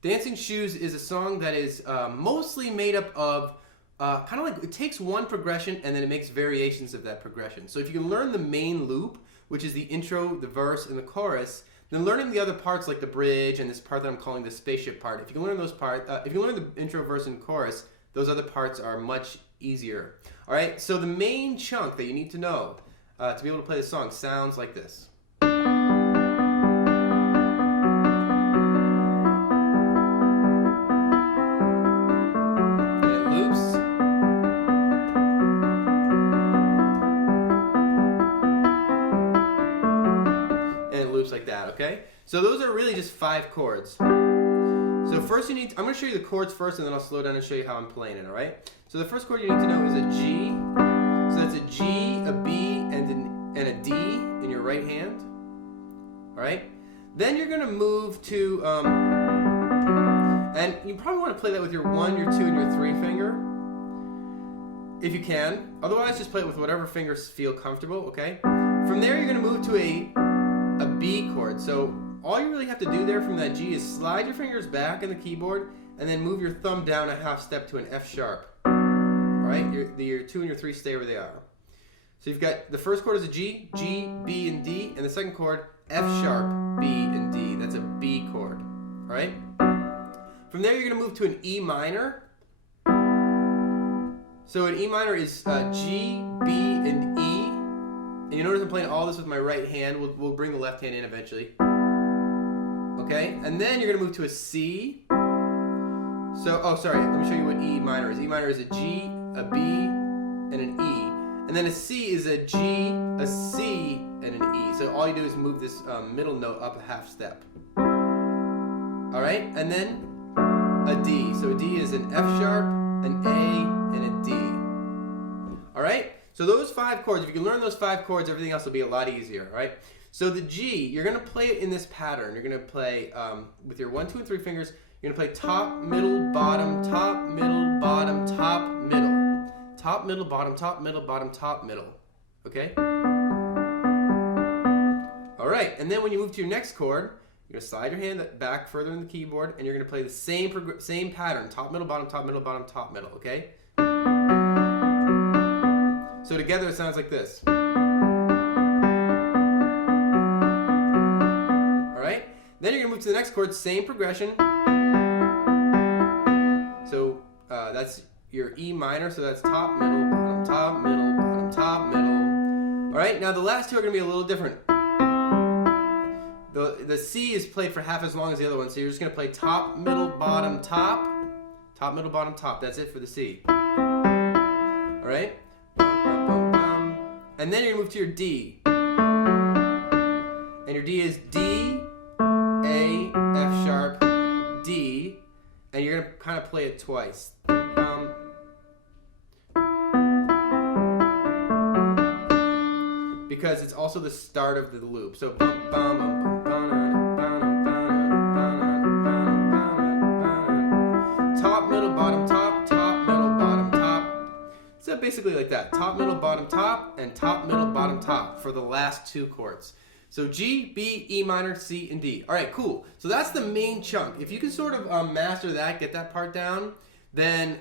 Dancing Shoes is a song that is mostly made up of kind of like, it takes one progression and then it makes variations of that progression. So if you can learn the main loop, which is the intro, the verse, and the chorus, then learning the other parts like the bridge and this part that I'm calling the spaceship part, if you can learn those parts, if you can learn the intro, verse, and chorus, those other parts are much easier. All right, so the main chunk that you need to know to be able to play the song sounds like this. Like that, okay? So those are really just 5 chords. So first I'm going to show you the chords first, and then I'll slow down and show you how I'm playing it, all right? So the first chord you need to know is a G. So that's a G, a B, and a D in your right hand, all right? Then you're going to move to, and you probably want to play that with your 1, your 2, and your 3 finger, if you can. Otherwise, just play it with whatever fingers feel comfortable, okay? From there, you're going to move to a B chord. So all you really have to do there from that G is slide your fingers back in the keyboard and then move your thumb down a half step to an F sharp. All right, your 2 and your 3 stay where they are. So you've got the first chord is a G, G, B, and D, and the second chord F sharp, B, and D. That's a B chord. All right. From there, you're going to move to an E minor. So an E minor is G, B, and E. And you notice I'm playing all this with my right hand. We'll bring the left hand in eventually. Okay, and then you're going to move to a C. So, oh, sorry, let me show you what E minor is. E minor is a G, a B, and an E. And then a C is a G, a C, and an E. So all you do is move this middle note up a half step. All right, and then a D. So a D is an F sharp, an A, and a D. All right? So those 5 chords, if you can learn those 5 chords, everything else will be a lot easier, all right? So the G, you're going to play it in this pattern. You're going to play with your 1, 2, and 3 fingers. You're going to play top, middle, bottom, top, middle, bottom, top, middle. Top, middle, bottom, top, middle, bottom, top, middle. Okay? All right, and then when you move to your next chord, you're going to slide your hand back further in the keyboard, and you're going to play the same pattern. Top, middle, bottom, top, middle, bottom, top, middle. Okay? So together it sounds like this. All right? Then you're going to move to the next chord, same progression. So that's your E minor, so that's top, middle, bottom, top, middle, bottom, top, middle. All right? Now the last 2 are going to be a little different. The C is played for half as long as the other one, so you're just going to play top, middle, bottom, top, top, middle, bottom, top. That's it for the C. All right? And then you're going to move to your D. And your D is D, A, F sharp, D. And you're going to kind of play it twice. Because it's also the start of the loop. So top, middle, bottom, top, top, middle, bottom, top. So basically like that. Top, middle, bottom, top, and top, middle, bottom, top for the last 2 chords. So G, B, E minor, C, and D. All right, cool. So that's the main chunk. If you can sort of master that, get that part down, then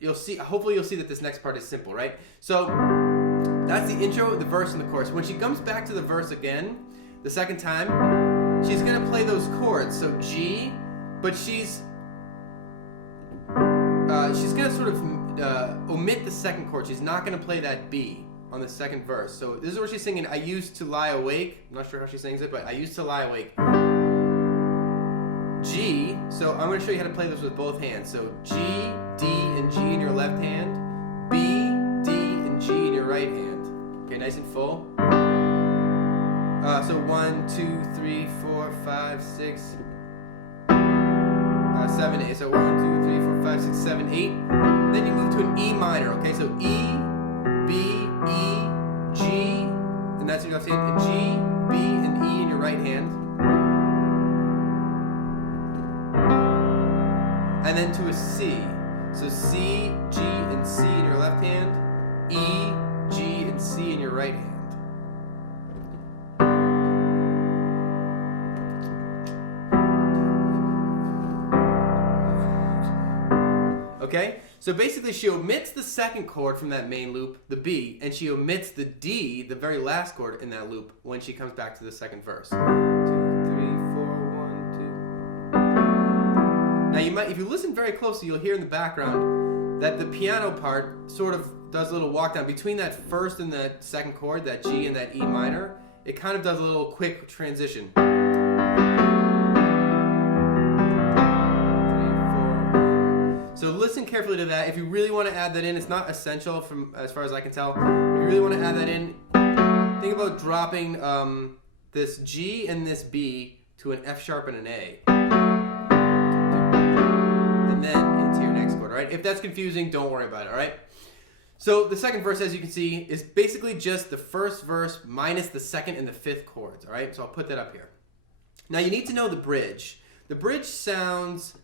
you'll see, hopefully you'll see that this next part is simple, right? So that's the intro, the verse, and the chorus. When she comes back to the verse again, the second time, she's going to play those chords. So G, but she's going to sort of omit the second chord. She's not going to play that B on the second verse. So this is where she's singing, I used to lie awake. I'm not sure how she sings it, but I used to lie awake. G, so I'm going to show you how to play this with both hands. So G, D, and G in your left hand. B, D, and G in your right hand. Okay, nice and full. So 1, 2, 3, 4, 5, 6, 7, 8. So 1, 2, 3, 4, 5, 6, 7, 8. Then you move to an E minor. Okay, so E, B, E, G, and that's your left hand. G, B, and E in your right hand. And then to a C. So C, G, and C in your left hand. E, G, and C in your right hand. Okay? So basically she omits the second chord from that main loop, the B, and she omits the D, the very last chord in that loop, when she comes back to the second verse. 2, 3, 4, 1, 2. Now you might, if you listen very closely, you'll hear in the background that the piano part sort of does a little walk down between that first and that second chord, that G and that E minor. It kind of does a little quick transition. So listen carefully to that. If you really want to add that in, it's not essential from as far as I can tell. If you really want to add that in, think about dropping this G and this B to an F sharp and an A. And then into your next chord, all right? If that's confusing, don't worry about it, all right? So the second verse, as you can see, is basically just the first verse minus the second and the fifth chords, all right? So I'll put that up here. Now you need to know the bridge. The bridge sounds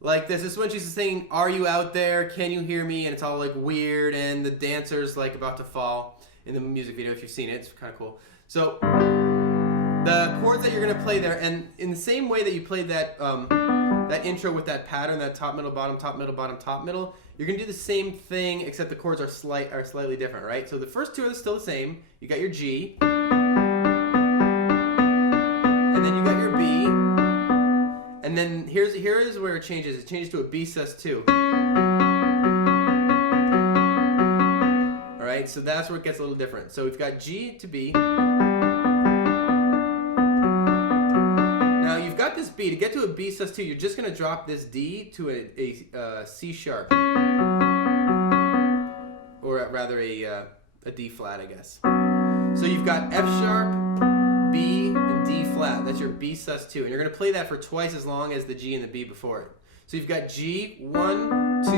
like this. This is when she's saying, "Are you out there? Can you hear me?" And it's all like weird, and the dancer's like about to fall in the music video. If you've seen it, it's kind of cool. So the chords that you're gonna play there, and in the same way that you played that that intro with that pattern, that top middle bottom top middle bottom top middle, you're gonna do the same thing except the chords are slightly different, right? So the first two are still the same. You got your G, and then you got your B. And then here is where it changes. It changes to a B sus2. All right, so that's where it gets a little different. So we've got G to B. Now you've got this B. To get to a B sus2, you're just going to drop this D to a C sharp, or rather a D flat, I guess. So you've got F sharp, B, and D flat. That's your B sus2. And you're going to play that for twice as long as the G and the B before it. So you've got G, 1, 2,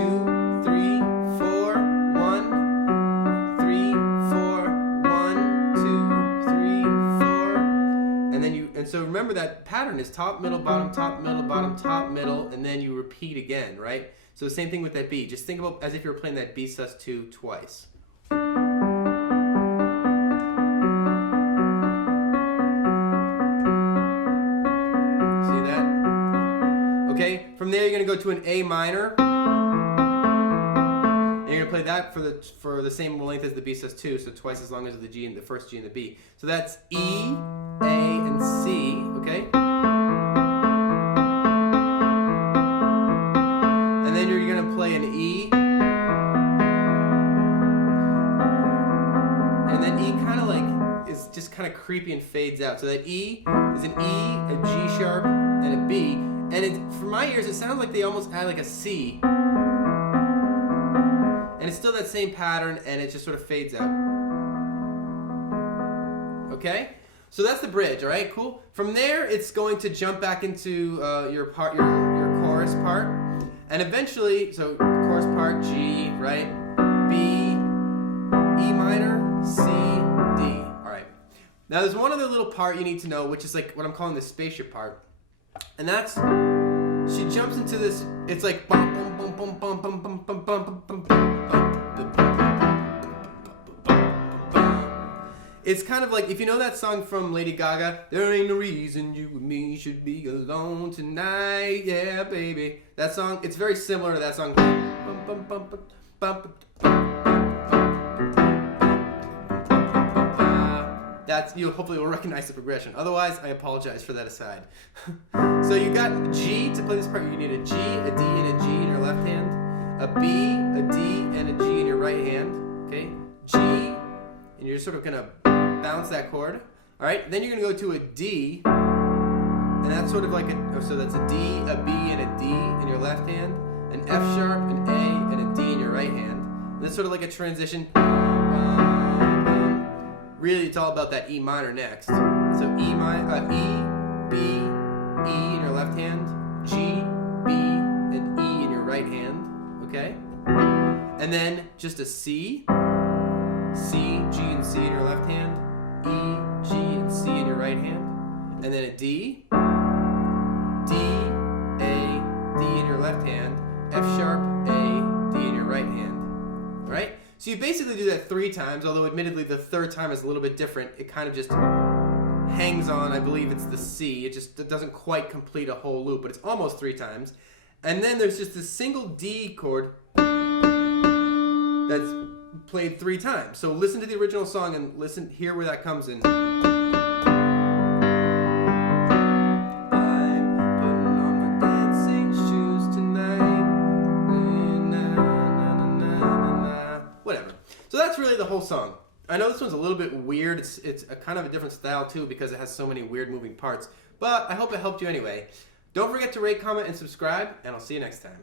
3, 4, 1, 3, 4, 1, 2, 3, 4. And so remember that pattern is top, middle, bottom, top, middle, and then you repeat again, right? So the same thing with that B. Just think about as if you were playing that B sus2 twice. Okay, from there you're going to go to an A minor. And you're going to play that for the same length as the B sus2, so twice as long as the G and the first G and the B. So that's E, A, and C, okay? And then you're going to play an E. And then E kind of like is just kind of creepy and fades out. So that E is an E, a G sharp, and a B. And for my ears, it sounds like they almost add like a C. And it's still that same pattern, and it just sort of fades out. Okay? So that's the bridge, all right? Cool. From there, it's going to jump back into your chorus part. And eventually, so chorus part, G, right? B, E minor, C, D. All right. Now, there's one other little part you need to know, which is like what I'm calling the spaceship part. And that's, she jumps into this, it's like bum bum bum bum bum bum bum bum bum bum bum. It's kind of like, if you know that song from Lady Gaga, "There ain't no reason you and me should be alone tonight, yeah baby." That song, it's very similar to that song. Bum, bum, bum, bum, bum, That's, you hopefully will recognize the progression. Otherwise, I apologize for that aside. So you got G to play this part. You need a G, a D, and a G in your left hand. A B, a D, and a G in your right hand. Okay? G, and you're just sort of gonna bounce that chord. All right? Then you're gonna go to a D, and that's sort of like so that's a D, a B, and a D in your left hand. An F sharp, an A, and a D in your right hand. And that's sort of like a transition. Really, it's all about that E minor next. So E, B, E in your left hand, G, B, and E in your right hand, okay? And then just a C, C, G, and C in your left hand, E, G, and C in your right hand, and then a D, D, A, D in your left hand, F sharp, A, D in your right hand, all right? So you basically do that 3 times, although admittedly the third time is a little bit different. It kind of just hangs on, I believe it's the C. It doesn't quite complete a whole loop, but it's almost 3 times. And then there's just this single D chord That's played 3 times. So listen to the original song and hear where that comes in. Whatever. So that's really the whole song. I know this one's a little bit weird. It's a kind of a different style too because it has so many weird moving parts. But I hope it helped you anyway. Don't forget to rate, comment, and subscribe, and I'll see you next time.